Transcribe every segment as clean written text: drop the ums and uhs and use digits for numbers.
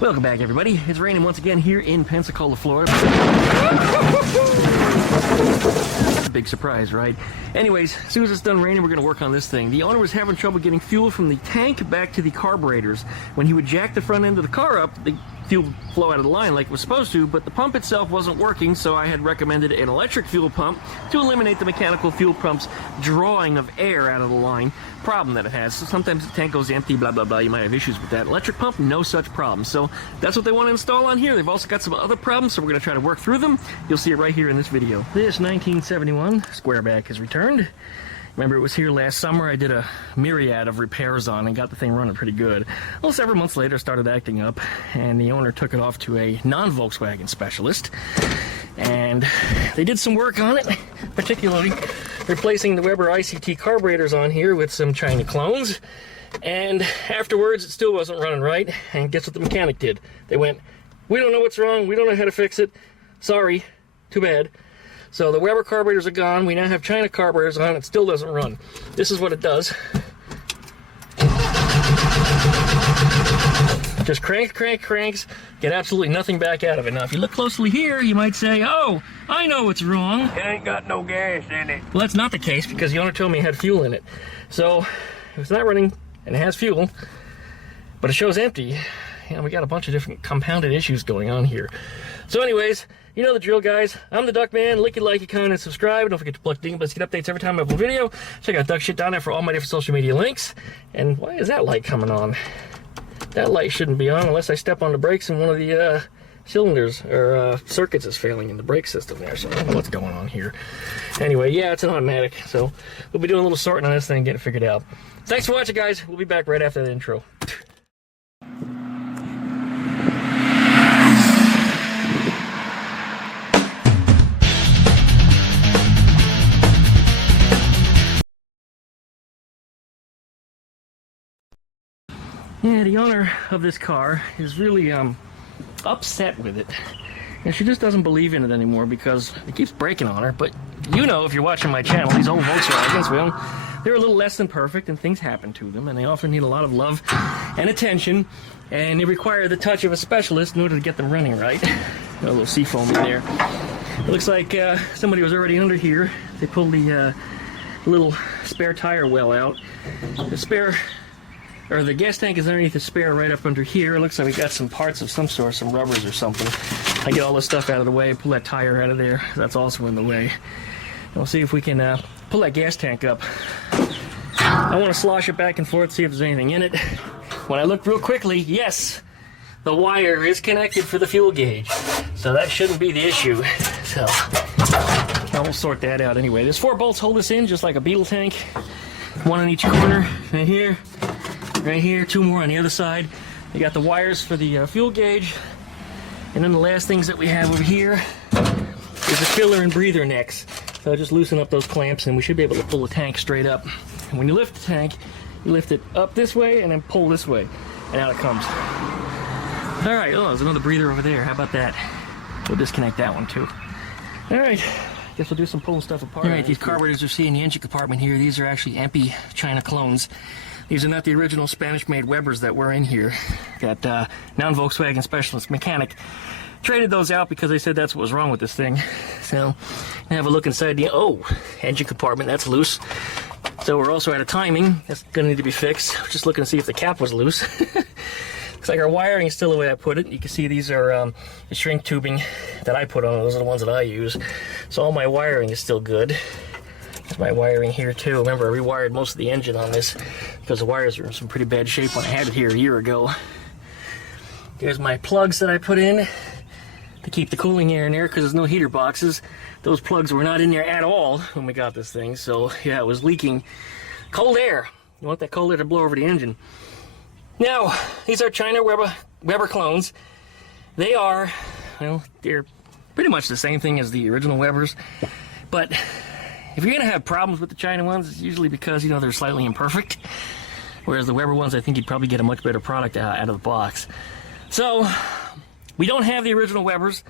Welcome back, everybody. It's raining once again here in Pensacola, Florida. Big surprise, right? Anyways, as soon as it's done raining, we're going to work on this thing. The owner was having trouble getting fuel from the tank back to the carburetors. When he would jack the front end of the car up, the fuel would flow out of the line like it was supposed to, but the pump itself wasn't working, so I had recommended an electric fuel pump to eliminate the mechanical fuel pump's drawing of air out of the line problem that it has. So sometimes the tank goes empty, blah, blah, blah. You might have issues with that. Electric pump, no such problem. So that's what they want to install on here. They've also got some other problems, so we're going to try to work through them. You'll see it right here in this video. This 1971 Squareback is returned. Remember, it was here last summer. I did a myriad of repairs on and got the thing running pretty good. Well, several months later, it started acting up, and the owner took it off to a non-Volkswagen specialist. And they did some work on it, particularly replacing the Weber ICT carburetors on here with some China clones. And afterwards, it still wasn't running right. And guess what the mechanic did? They went, "We don't know what's wrong. We don't know how to fix it. Sorry. Too bad." So the Weber carburetors are gone. We now have China carburetors on. It still doesn't run. This is what it does. Just cranks, get absolutely nothing back out of it. Now, if you look closely here, you might say, "Oh, I know what's wrong. It ain't got no gas in it." Well, that's not the case, because the owner told me it had fuel in it. So, if it's not running and it has fuel, but it shows empty, you know, we got a bunch of different compounded issues going on here. So anyways, you know the drill, guys. I'm the Duckman. Like it, comment, and subscribe. Don't forget to plug ding, let's get updates every time I upload a video. Check out Duck Shit down there for all my different social media links. And why is that light coming on? That light shouldn't be on unless I step on the brakes and one of the cylinders or circuits is failing in the brake system there. So I don't know what's going on here. Anyway, yeah, it's an automatic. So we'll be doing a little sorting on this thing, getting it figured out. Thanks for watching, guys. We'll be back right after the intro. Yeah, the owner of this car is really upset with it. And she just doesn't believe in it anymore because it keeps breaking on her. But you know, if you're watching my channel, these old Volkswagens, well, they're a little less than perfect and things happen to them. And they often need a lot of love and attention. And they require the touch of a specialist in order to get them running right. Got a little seafoam in there. It looks like somebody was already under here. They pulled the little spare tire well out. The gas tank is underneath the spare right up under here. It looks like we got some parts of some sort, some rubbers or something. I get all this stuff out of the way, pull that tire out of there. That's also in the way. And we'll see if we can pull that gas tank up. I want to slosh it back and forth, see if there's anything in it. When I looked real quickly, yes, the wire is connected for the fuel gauge. So that shouldn't be the issue. So we'll sort that out anyway. There's 4 bolts hold this in, just like a Beetle tank. One on each corner, right here. Right here, 2 more on the other side. You got the wires for the fuel gauge. And then the last things that we have over here is the filler and breather necks. So I'll just loosen up those clamps and we should be able to pull the tank straight up. And when you lift the tank, you lift it up this way and then pull this way. And out it comes. All right, oh, there's another breather over there. How about that? We'll disconnect that one too. All right, guess we'll do some pulling stuff apart. All right, these carburetors you see in the engine compartment here, these are actually empty China clones. These are not the original Spanish-made Webers that were in here. That non-Volkswagen specialist mechanic traded those out because they said that's what was wrong with this thing. So, have a look inside the engine compartment. That's loose. So we're also out of timing. That's going to need to be fixed. Just looking to see if the cap was loose. Looks like our wiring is still the way I put it. You can see these are the shrink tubing that I put on. Those are the ones that I use. So all my wiring is still good. There's my wiring here too. Remember, I rewired most of the engine on this because the wires are in some pretty bad shape when I had it here a year ago. Here's my plugs that I put in to keep the cooling air in there because there's no heater boxes. Those plugs were not in there at all when we got this thing. So yeah, it was leaking cold air. You want that cold air to blow over the engine. Now, these are China Weber clones. They are, well, they're pretty much the same thing as the original Webers. But if you're going to have problems with the China ones, it's usually because, you know, they're slightly imperfect. Whereas the Weber ones, I think you'd probably get a much better product out of the box. So, we don't have the original Webers.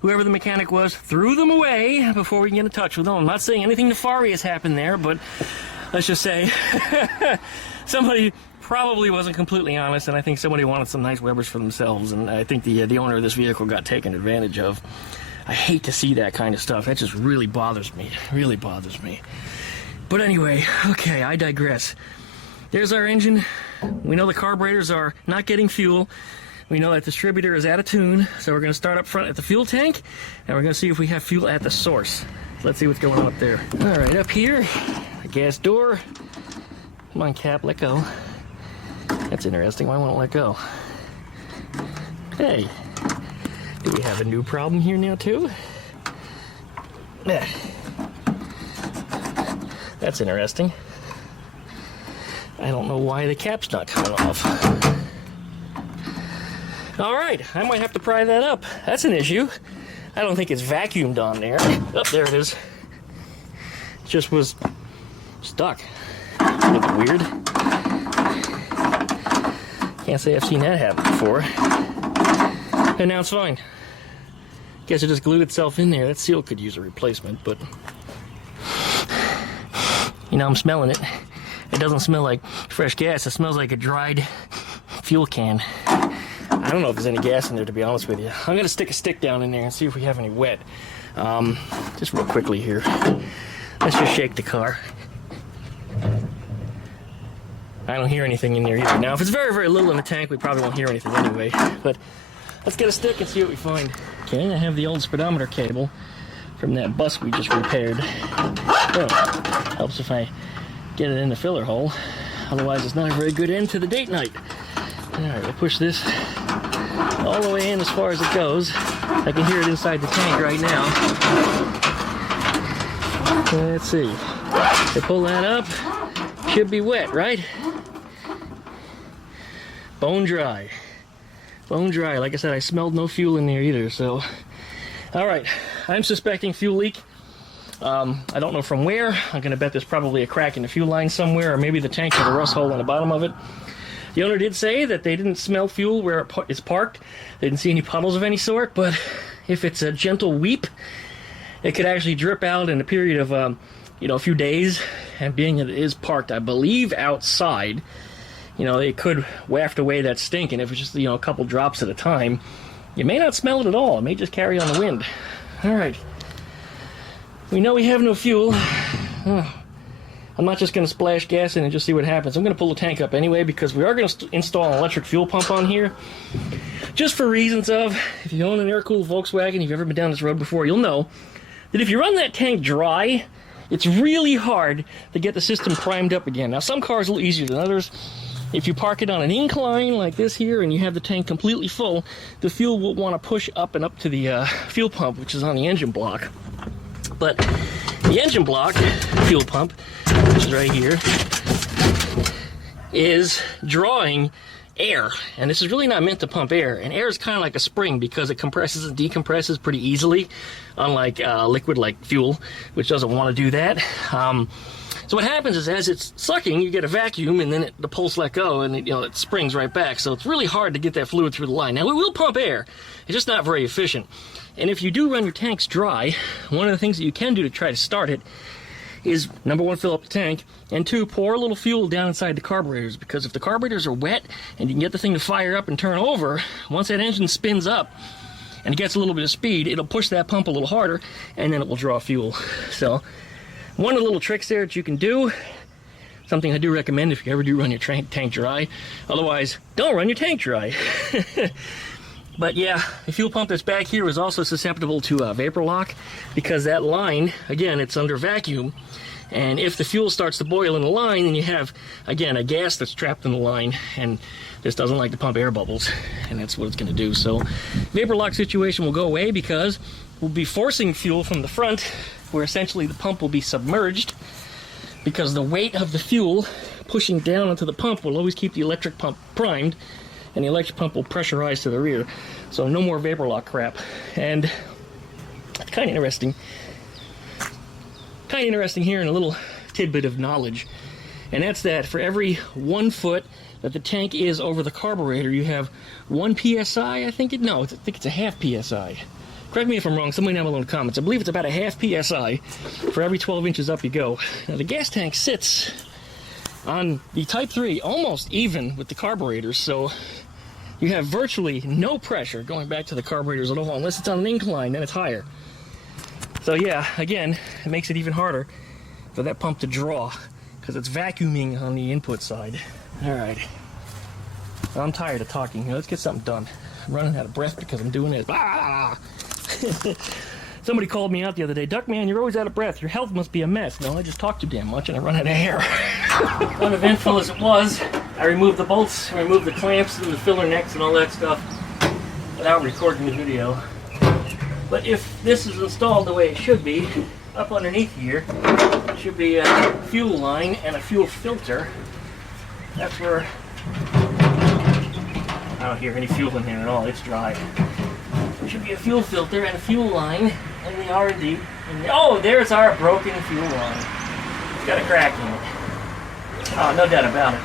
Whoever the mechanic was threw them away before we can get in touch with them. I'm not saying anything nefarious happened there, but let's just say somebody probably wasn't completely honest, and I think somebody wanted some nice Webers for themselves, and I think the owner of this vehicle got taken advantage of. I hate to see that kind of stuff. That just really bothers me. Really bothers me. But anyway, okay, I digress. There's our engine. We know the carburetors are not getting fuel. We know that distributor is out of tune, so we're going to start up front at the fuel tank, and we're going to see if we have fuel at the source. Let's see what's going on up there. All right, up here, the gas door. Come on, cap, let go. That's interesting. Why won't it let go? Hey, do we have a new problem here now, too? That's interesting. I don't know why the cap's not coming off. All right, I might have to pry that up. That's an issue. I don't think it's vacuumed on there. Oh, there it is. It just was stuck. Looking weird. Can't say I've seen that happen before. And now it's fine. Guess it just glued itself in there. That seal could use a replacement, but you know, I'm smelling it. It doesn't smell like fresh gas. It smells like a dried fuel can. I don't know if there's any gas in there, to be honest with you. I'm going to stick a stick down in there and see if we have any wet. Just real quickly here. Let's just shake the car. I don't hear anything in there either. Now, if it's very, very little in the tank, we probably won't hear anything anyway. But let's get a stick and see what we find. Okay, I have the old speedometer cable from that bus we just repaired. Oh, helps if I get it in the filler hole. Otherwise, it's not a very good end to the date night. All right, we'll push this all the way in as far as it goes. I can hear it inside the tank right now. Let's see. To pull that up, should be wet, right? Bone dry. Bone dry. Like I said, I smelled no fuel in there either, so. All right, I'm suspecting fuel leak. I don't know from where. I'm going to bet there's probably a crack in the fuel line somewhere, or maybe the tank had a rust hole in the bottom of it. The owner did say that they didn't smell fuel where it's parked. They didn't see any puddles of any sort, but if it's a gentle weep, it could actually drip out in a period of, a few days. And being that it is parked, I believe, outside, it could waft away that stink. And if it's just, a couple drops at a time, you may not smell it at all. It may just carry on the wind. All right. We know we have no fuel. I'm not just going to splash gas in and just see what happens. I'm going to pull the tank up anyway because we are going to install an electric fuel pump on here. Just for reasons of, if you own an air-cooled Volkswagen, you've ever been down this road before, you'll know that if you run that tank dry, it's really hard to get the system primed up again. Now, some cars are a little easier than others. If you park it on an incline like this here and you have the tank completely full, the fuel will want to push up and up to the fuel pump, which is on the engine block. But the engine block fuel pump, which is right here, is drawing air. And this is really not meant to pump air. And air is kind of like a spring because it compresses and decompresses pretty easily, unlike liquid like fuel, which doesn't want to do that. So what happens is as it's sucking, you get a vacuum, and then the pulse let go, and it springs right back. So it's really hard to get that fluid through the line. Now, it will pump air. It's just not very efficient. And if you do run your tanks dry, one of the things that you can do to try to start it is, number one, fill up the tank, and two, pour a little fuel down inside the carburetors, because if the carburetors are wet and you can get the thing to fire up and turn over, once that engine spins up and it gets a little bit of speed, it'll push that pump a little harder, and then it will draw fuel. So one of the little tricks there that you can do, something I do recommend if you ever do run your tank dry. Otherwise, don't run your tank dry. But yeah, the fuel pump that's back here is also susceptible to vapor lock because that line, again, it's under vacuum. And if the fuel starts to boil in the line, then you have, again, a gas that's trapped in the line, and this doesn't like to pump air bubbles, and that's what it's going to do. So vapor lock situation will go away because we'll be forcing fuel from the front, where essentially the pump will be submerged because the weight of the fuel pushing down onto the pump will always keep the electric pump primed, and the electric pump will pressurize to the rear. So no more vapor lock crap. And it's kind of interesting. Hearing a little tidbit of knowledge. And that's that for every 1 foot that the tank is over the carburetor, you have 1 psi, I think it's a half psi. Correct me if I'm wrong, somebody down below in the comments. I believe it's about a half psi for every 12 inches up you go. Now the gas tank sits On the Type 3, almost even with the carburetors, so you have virtually no pressure going back to the carburetors at all, unless it's on an incline, then it's higher. So yeah, again, it makes it even harder for that pump to draw, because it's vacuuming on the input side. Alright. I'm tired of talking. Let's get something done. I'm running out of breath because I'm doing it. Ah! Somebody called me out the other day. Duckman, you're always out of breath. Your health must be a mess. No, I just talk too damn much and I run out of air. Uneventful as it was, I removed the bolts, removed the clamps and the filler necks and all that stuff without recording the video. But if this is installed the way it should be, up underneath here should be a fuel line and a fuel filter. That's where I don't hear any fuel in there at all. It's dry. There should be a fuel filter and a fuel line and the R&D. Oh, there's our broken fuel line. It's got a crack in it. Oh, no doubt about it.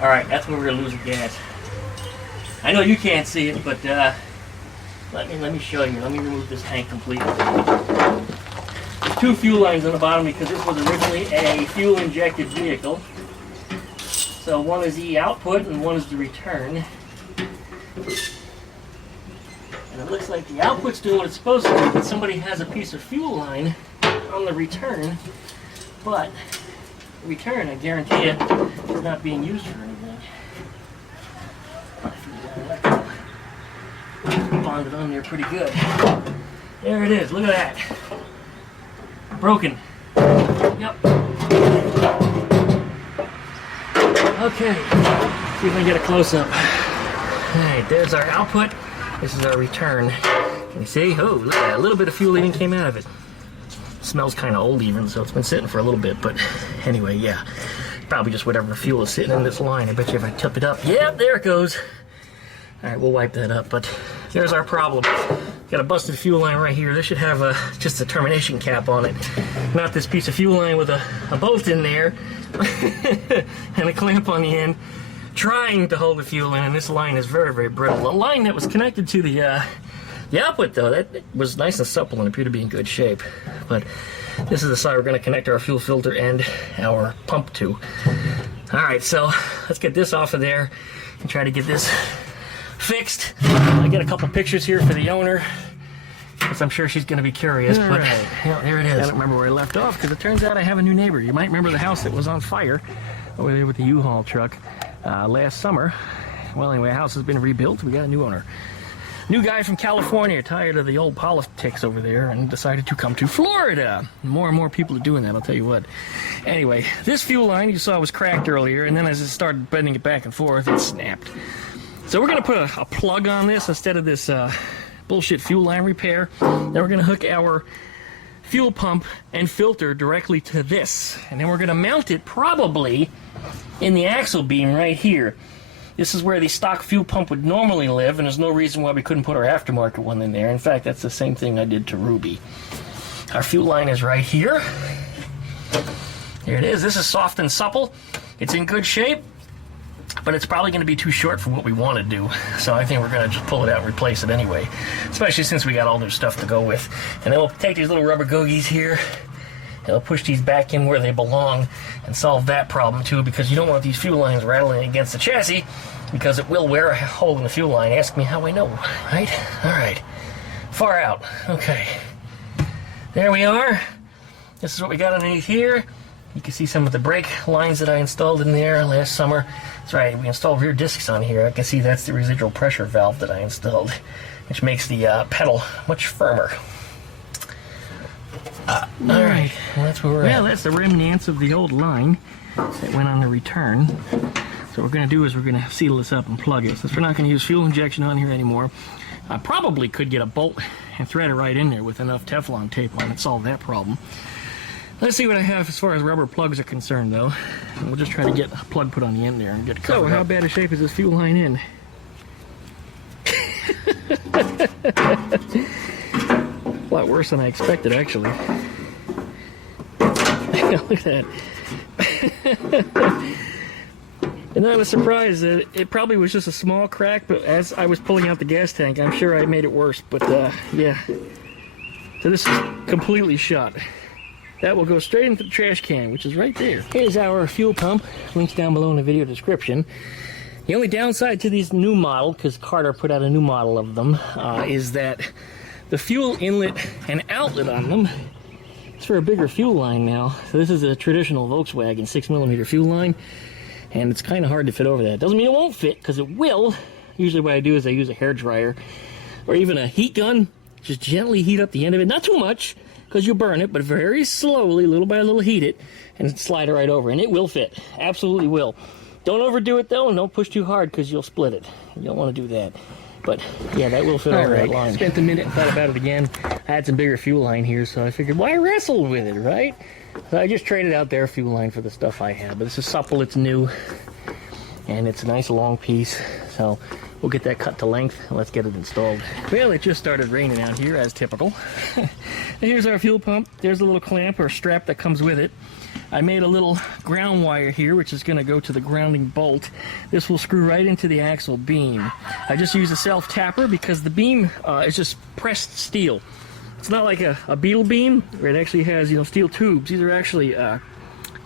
All right, that's where we're gonna lose the gas. I know you can't see it, but let me show you. Let me remove this tank completely. There's two fuel lines on the bottom because this was originally a fuel-injected vehicle. So one is the output and one is the return. And it looks like the output's doing what it's supposed to do, but somebody has a piece of fuel line on the return. But the return, I guarantee you, is not being used for anything. Bonded on there pretty good. There it is, look at that. Broken. Yep. Okay, see if I can get a close-up. Alright, there's our output. This is our return. Can you see? Oh, look at that. A little bit of fuel even came out of it. Smells kind of old even, so it's been sitting for a little bit. But anyway, yeah. Probably just whatever fuel is sitting in this line. I bet you if I tip it up, yep, there it goes. Alright, we'll wipe that up. But there's our problem. Got a busted fuel line right here. This should have just a termination cap on it. Not this piece of fuel line with a bolt in there. And a clamp on the end. Trying to hold the fuel in, and this line is very, very brittle. The line that was connected to the output, though, that was nice and supple and appeared to be in good shape. But this is the side we're going to connect our fuel filter and our pump to. Alright, so let's get this off of there and try to get this fixed. I get a couple pictures here for the owner, because I'm sure she's going to be curious. But yeah, there it is. I don't remember where I left off, because it turns out I have a new neighbor. You might remember the house that was on fire over there with the U-Haul truck. Last summer. Well, anyway, the house has been rebuilt. We got a new owner. New guy from California, tired of the old politics over there, and decided to come to Florida. More and more people are doing that, I'll tell you what. Anyway, this fuel line you saw was cracked earlier, and then as it started bending it back and forth, it snapped. So we're going to put a plug on this instead of this bullshit fuel line repair. Then we're going to hook our fuel pump and filter directly to this. And then we're going to mount it probably in the axle beam right here. This is where the stock fuel pump would normally live, and there's no reason why we couldn't put our aftermarket one in there. In fact, that's the same thing I did to Ruby. Our fuel line is right here. Here it is. This is soft and supple. It's in good shape, but it's probably going to be too short for what we want to do. So I think we're going to just pull it out and replace it anyway, especially since we got all new stuff to go with. And then we'll take these little rubber gogies here. It'll push these back in where they belong and solve that problem too, because you don't want these fuel lines rattling against the chassis, because it will wear a hole in the fuel line. Ask me how I know, right? Alright. Far out. Okay. There we are. This is what we got underneath here. You can see some of the brake lines that I installed in there last summer. That's right, we installed rear discs on here. I can see that's the residual pressure valve that I installed, which makes the pedal much firmer. Alright, well, that's where we're at. Well, that's the remnants of the old line that went on the return. So what we're going to do is we're going to seal this up and plug it. Since we're not going to use fuel injection on here anymore, I probably could get a bolt and thread it right in there with enough Teflon tape on it and solve that problem. Let's see what I have as far as rubber plugs are concerned, though. And we'll just try to get a plug put on the end there and get it covered. So, how bad a shape is this fuel line in? A lot worse than I expected, actually. Look at that. And I was surprised that it probably was just a small crack, but as I was pulling out the gas tank, I'm sure I made it worse. But, yeah. So this is completely shut. that will go straight into the trash can, which is right there. Here's our fuel pump. Links down below in the video description. The only downside to these new model, because Carter put out a new model of them, is that the fuel inlet and outlet on them is for a bigger fuel line now. So this is a traditional Volkswagen 6mm fuel line, and it's kind of hard to fit over that. Doesn't mean it won't fit, because it will. Usually what I do is I use a hair dryer or even a heat gun. Just gently heat up the end of it. Not too much, because you burn it, but very slowly, little by little, heat it and slide it right over, and it will fit. Absolutely will. Don't overdo it though, and don't push too hard, because you'll split it. You don't want to do that. But yeah, that will fit over that line. Spent a minute and thought about it again. I had some bigger fuel line here, so I figured, why wrestle with it, right? So I just traded out their fuel line for the stuff I have. But this is supple, it's new, and it's a nice long piece. So we'll get that cut to length and let's get it installed. Well, it just started raining out here, as typical. Here's our fuel pump. There's a little clamp or strap that comes with it. I made a little ground wire here, which is going to go to the grounding bolt. This will screw right into the axle beam. I just use a self-tapper because the beam is just pressed steel. It's not like a Beetle beam where it actually has, steel tubes. These are actually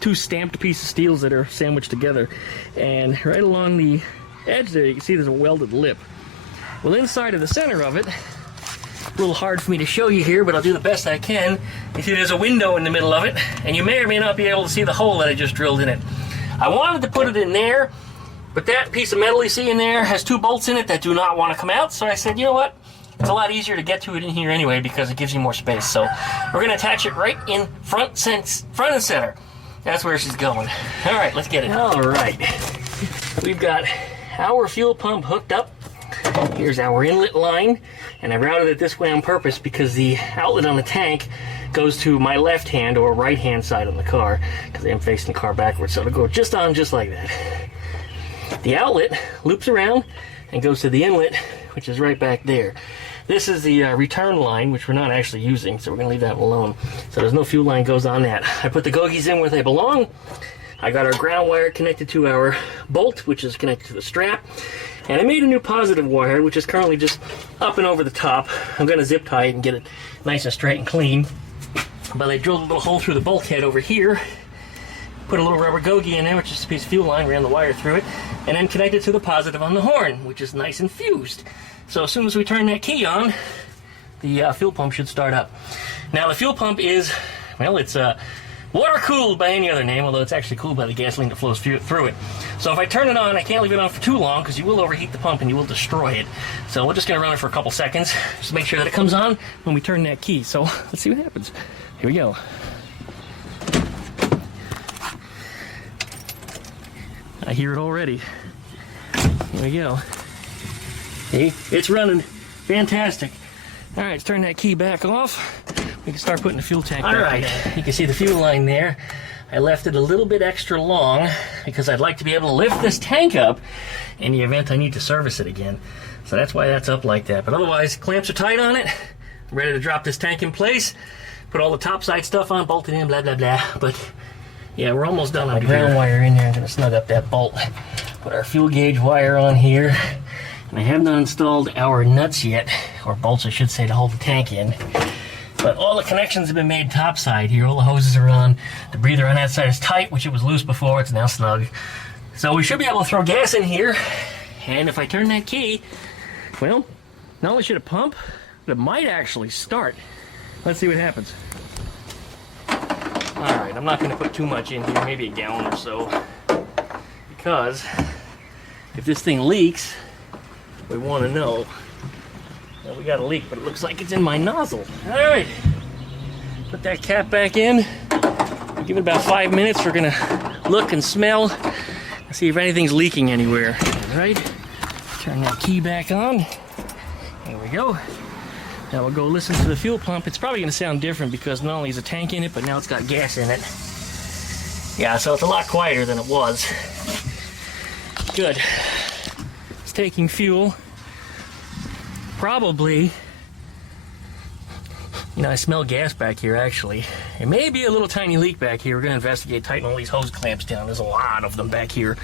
two stamped pieces of steel that are sandwiched together. And right along the edge there, you can see there's a welded lip. Well, inside of the center of it, a little hard for me to show you here, but I'll do the best I can. You see there's a window in the middle of it, and you may or may not be able to see the hole that I just drilled in it. I wanted to put it in there, but that piece of metal you see in there has two bolts in it that do not want to come out, so I said, you know what? It's a lot easier to get to it in here anyway because it gives you more space. So we're going to attach it right in front and center. That's where she's going. All right, let's get it. All right. We've got our fuel pump hooked up. Here's our inlet line, and I routed it this way on purpose because the outlet on the tank goes to my left hand or right hand side on the car because I am facing the car backwards, so it'll go just like that. The outlet loops around and goes to the inlet, which is right back there. This is the return line, which we're not actually using, so we're going to leave that alone. So there's no fuel line goes on that. I put the gogies in where they belong. I got our ground wire connected to our bolt, which is connected to the strap. And I made a new positive wire, which is currently just up and over the top. I'm going to zip tie it and get it nice and straight and clean. But I drilled a little hole through the bulkhead over here, put a little rubber gogie in there, which is a piece of fuel line, ran the wire through it, and then connected to the positive on the horn, which is nice and fused. So as soon as we turn that key on, the fuel pump should start up. Now the fuel pump is, well, it's water-cooled by any other name, although it's actually cooled by the gasoline that flows through it. So if I turn it on, I can't leave it on for too long because you will overheat the pump and you will destroy it. So we're just going to run it for a couple seconds, just to make sure that it comes on when we turn that key. So let's see what happens. Here we go. I hear it already. Here we go. See, it's running. Fantastic. All right, let's turn that key back off. We can start putting the fuel tank back. All right, you can see the fuel line there. I left it a little bit extra long because I'd like to be able to lift this tank up in the event I need to service it again. So that's why that's up like that. But otherwise, clamps are tight on it. I'm ready to drop this tank in place, put all the topside stuff on, bolt it in, blah, blah, blah. But yeah, we're almost done. The ground wire in there. I'm going to snug up that bolt. Put our fuel gauge wire on here. And I have not installed our nuts yet, or bolts I should say, to hold the tank in. But all the connections have been made topside here. All the hoses are on. The breather on that side is tight, which it was loose before. It's now snug. So we should be able to throw gas in here. And if I turn that key, well, not only should it pump, but it might actually start. Let's see what happens. All right, I'm not going to put too much in here, maybe a gallon or so. Because if this thing leaks, we want to know. Well, we got a leak, but it looks like it's in my nozzle. All right, put that cap back in. Give it about 5 minutes. We're gonna look and smell and see if anything's leaking anywhere. All right, turn that key back on. There we go. Now we'll go listen to the fuel pump. It's probably gonna sound different because not only is a tank in it, but now it's got gas in it. Yeah, so it's a lot quieter than it was. Good. It's taking fuel. Probably, I smell gas back here actually. It may be a little tiny leak back here. We're going to investigate, tighten all these hose clamps down. There's a lot of them back here.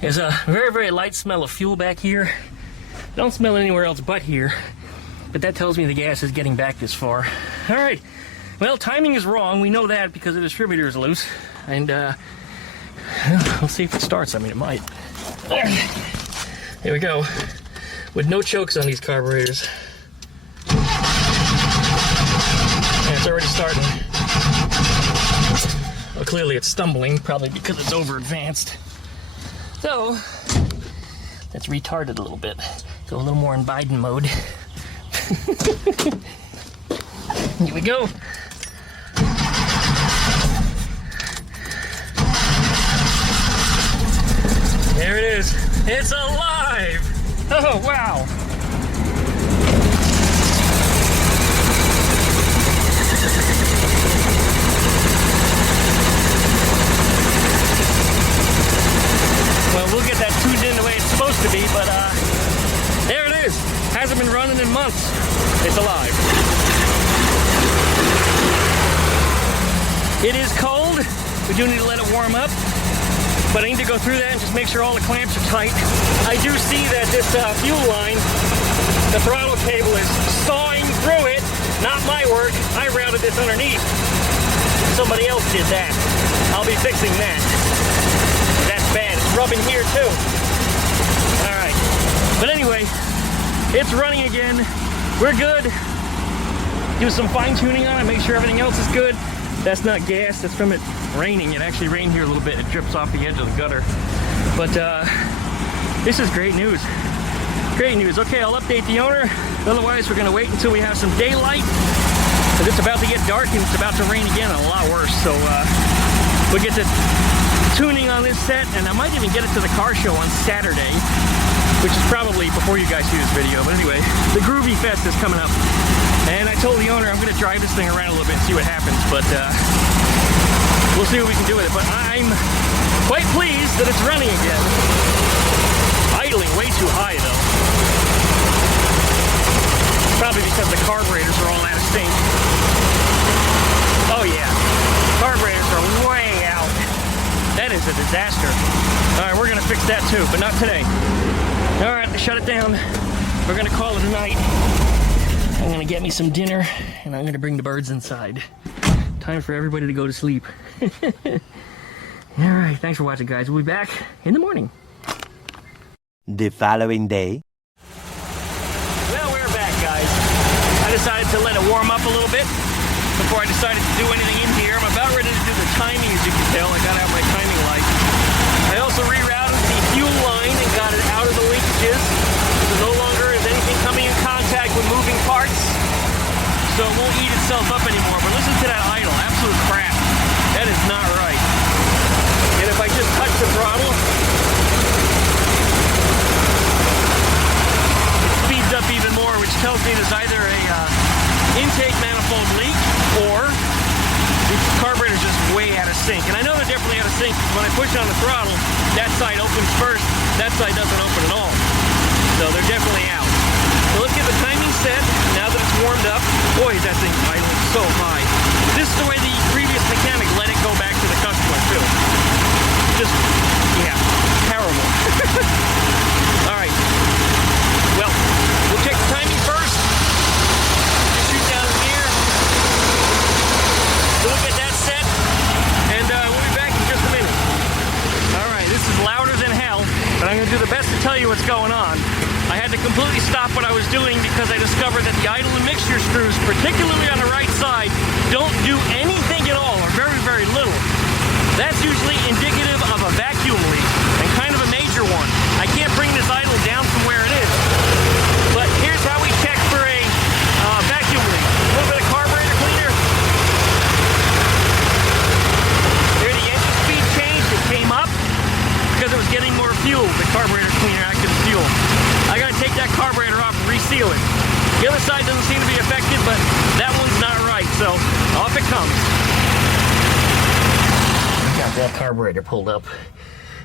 There's a very, very light smell of fuel back here. Don't smell anywhere else but here. But that tells me the gas is getting back this far. All right, Well, timing is wrong. We know that because the distributor is loose. And we'll see if it starts. I mean, it might. Here we go. With no chokes on these carburetors. And it's already starting. Well, clearly it's stumbling, probably because it's over advanced. So, let's retard it a little bit. Go a little more in Biden mode. Here we go. There it is. It's alive! Oh, wow. Well, we'll get that tuned in the way it's supposed to be, but there it is. Hasn't been running in months. It's alive. It is cold. We do need to let it warm up. But I need to go through that and just make sure all the clamps are tight. I do see that this fuel line, the throttle cable is sawing through it. Not my work. I routed this underneath. Somebody else did that. I'll be fixing that. That's bad. It's rubbing here too. All right. But anyway, it's running again. We're good. Do some fine tuning on it. Make sure everything else is good. That's not gas. That's from it raining. It actually rained here a little bit. It drips off the edge of the gutter. But this is great news. Great news. Okay, I'll update the owner. Otherwise, we're going to wait until we have some daylight. Because it's about to get dark and it's about to rain again and a lot worse. So we'll get to tuning on this set. And I might even get it to the car show on Saturday. Which is probably before you guys see this video. But anyway, the Groovy Fest is coming up. And I told the owner I'm going to drive this thing around a little bit and see what happens. But we'll see what we can do with it. But I'm quite pleased that it's running again. Idling way too high, though. Probably because the carburetors are all out of sync. Oh, yeah. Carburetors are way out. That is a disaster. All right, we're going to fix that, too, but not today. All right, shut it down. We're going to call it a night. I'm going to get me some dinner, and I'm going to bring the birds inside. Time for everybody to go to sleep. All right, thanks for watching, guys. We'll be back in the morning. The following day. Well, we're back, guys. I decided to let it warm up a little bit before I decided to do anything in here. I'm about ready to do the timing, as you can tell. I got out my timing light. I also rerouted the fuel line and got it out of the leakages. So no longer is anything coming in contact with moving parts. So it won't eat itself up anymore. But listen to that idle. Absolute crap. That is not right. And if I just touch the throttle, it speeds up even more, which tells me there's either a intake manifold leak or the carburetor's just way out of sync. And I know they're definitely out of sync because when I push on the throttle, that side opens first, that side doesn't open at all. So they're definitely out. So let's get the timing set now that it's warmed up. Boy, that thing idling so high. This is the way the previous mechanic let it go back to the customer too. Just, yeah, terrible. All right. Well, we'll check the timing first. Just shoot down in here. We'll get that set, and we'll be back in just a minute. All right, this is louder than hell, but I'm going to do the best to tell you what's going on. I had to completely stop what I was doing because I discovered that the idle and mixture screws, particularly on the right side, don't do anything at all, or very, very little. That's usually indicative of a vacuum leak, and kind of a major one. I can't bring this idle down from where it is. But here's how we check for a vacuum leak. A little bit of carburetor cleaner. There, the engine speed changed. It came up because it was getting more fuel. The carburetor cleaner acted as fuel. I gotta take that carburetor off and reseal it. The other side doesn't seem to be affected, but that one's not right, so off it comes. Got that carburetor pulled up.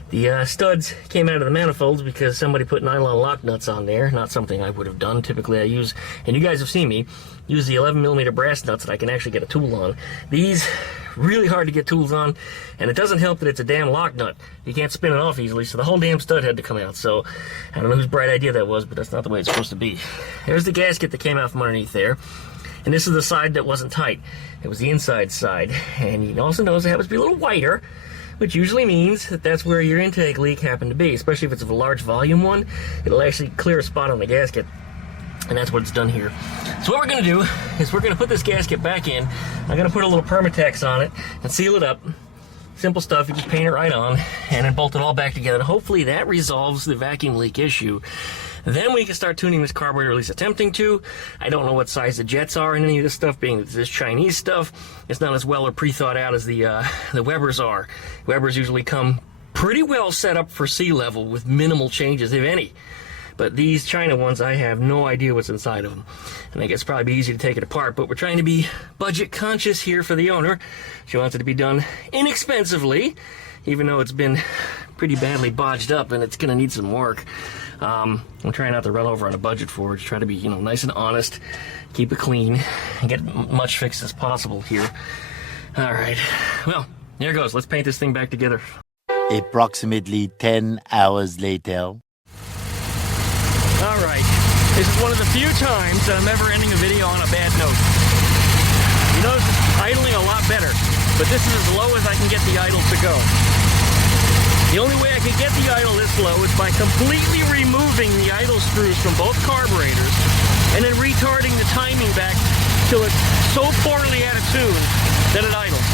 The studs came out of the manifolds because somebody put nylon lock nuts on there. Not something I would have done. Typically I use, and you guys have seen me, use the 11mm brass nuts that I can actually get a tool on. These, really hard to get tools on, and it doesn't help that it's a damn lock nut. You can't spin it off easily, so the whole damn stud had to come out. So, I don't know whose bright idea that was, but that's not the way it's supposed to be. There's the gasket that came out from underneath there. And this is the side that wasn't tight. It was the inside side. And you also notice it happens to be a little whiter, which usually means that that's where your intake leak happened to be. Especially if it's a large volume one, it'll actually clear a spot on the gasket. And that's what it's done here. So what we're going to do is we're going to put this gasket back in. I'm going to put a little Permatex on it and seal it up. Simple stuff, you just paint it right on and then bolt it all back together. And hopefully that resolves the vacuum leak issue. Then we can start tuning this carburetor, at least attempting to. I don't know what size the jets are in any of this stuff, being this Chinese stuff. It's not as well or pre-thought out as the Webers are. Webers usually come pretty well set up for sea level with minimal changes, if any. But these China ones, I have no idea what's inside of them. And I guess it's probably easy to take it apart, but we're trying to be budget conscious here for the owner. She wants it to be done inexpensively, even though it's been pretty badly bodged up and it's gonna need some work. I'm trying not to run over on a budget for it. Try to be, you know, nice and honest, keep it clean, and get much fixed as possible here. All right, well, there it goes. Let's paint this thing back together. Approximately 10 hours later. All right, this is one of the few times that I'm ever ending a video on a bad note. You notice it's idling a lot better, but this is as low as I can get the idle to go. The only way I can get the idle this low is by completely removing the idle screws from both carburetors and then retarding the timing back till it's so poorly out of tune that it idles.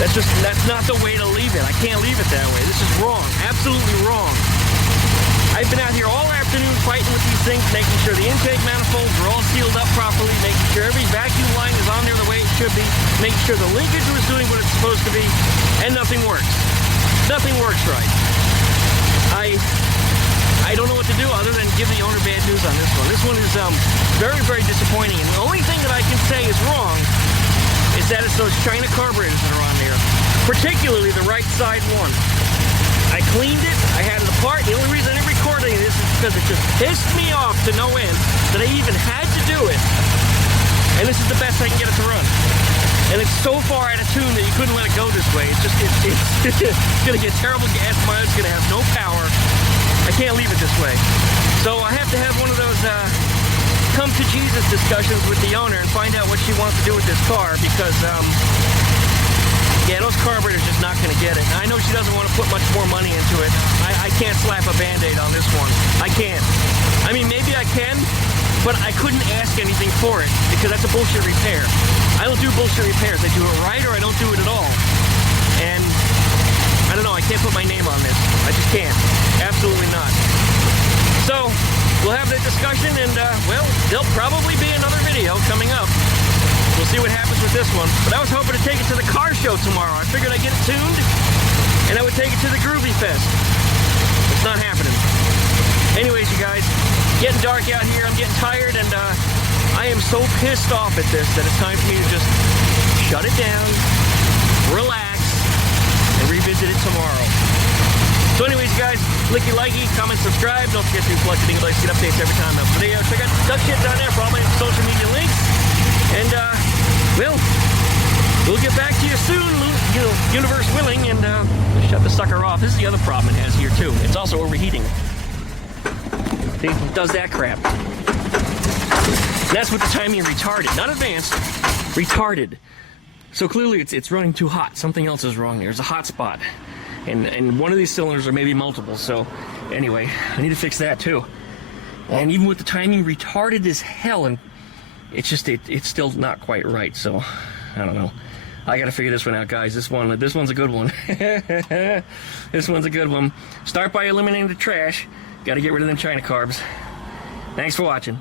That's not the way to leave it. I can't leave it that way. This is wrong, absolutely wrong. I've been out here all afternoon fighting with these things, making sure the intake manifolds are all sealed up properly, making sure every vacuum line is on there the way it should be, making sure the linkage was doing what it's supposed to be, and nothing works. Nothing works right. I don't know what to do other than give the owner bad news on this one. This one is very, very disappointing. And the only thing that I can say is wrong is that it's those China carburetors that are on there, particularly the right side one. I cleaned it, I had it apart. The only reason I'm recording this is because it just pissed me off to no end that I even had to do it. And this is the best I can get it to run. And it's so far out of tune that you couldn't let it go this way. It's gonna get terrible gas mileage, it's gonna have no power. I can't leave it this way. So I have to have one of those come to Jesus discussions with the owner and find out what she wants to do with this car, because yeah, those carburetors just not going to get it. And I know she doesn't want to put much more money into it. I can't slap a Band-Aid on this one. I can't. I mean, maybe I can, but I couldn't ask anything for it because that's a bullshit repair. I don't do bullshit repairs. I do it right or I don't do it at all. And I don't know, I can't put my name on this. I just can't. Absolutely not. So, we'll have that discussion and, well, there'll probably be another video coming up. We'll see what happens with this one. But I was hoping to take it to the car show tomorrow. I figured I'd get it tuned, and I would take it to the Groovy Fest. It's not happening. Anyways, you guys, getting dark out here. I'm getting tired, and I am so pissed off at this that it's time for me to just shut it down, relax, and revisit it tomorrow. So anyways, you guys, licky, likey, comment, subscribe. Don't forget to select the English to get updates every time I upload a video. Check out Duck Shit down there for all my social media links. And, well, we'll get back to you soon, you know, universe willing, and shut the sucker off. This is the other problem it has here, too. It's also overheating. See, it does that crap. And that's with the timing retarded. Not advanced, retarded. So clearly it's running too hot. Something else is wrong. There's a hot spot. And one of these cylinders, or maybe multiple. So, anyway, I need to fix that, too. And even with the timing retarded as hell, and it's just, it's still not quite right, so I don't know. I gotta figure this one out, guys. This one's a good one. This one's a good one. Start by eliminating the trash. Gotta get rid of them China carbs. Thanks for watching.